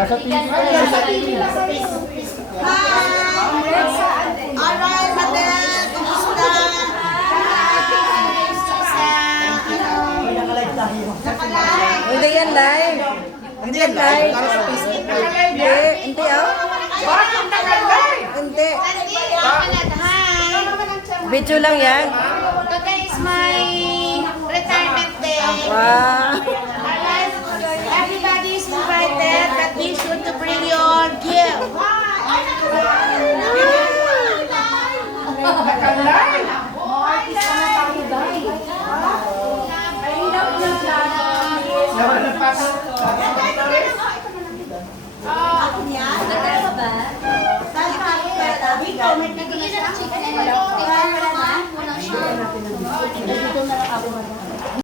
Nasa TV. Nasa TV. Alright, Madel. Kumusta? Hindi yan live. Hindi yan live. Hindi. Hindi oh. Hindi. Video lang yan. Today is my retirement day. Wow. Everybody is invited, but be sure to bring your gift. Nag-iisa ng chicken and wala na. Unang siya.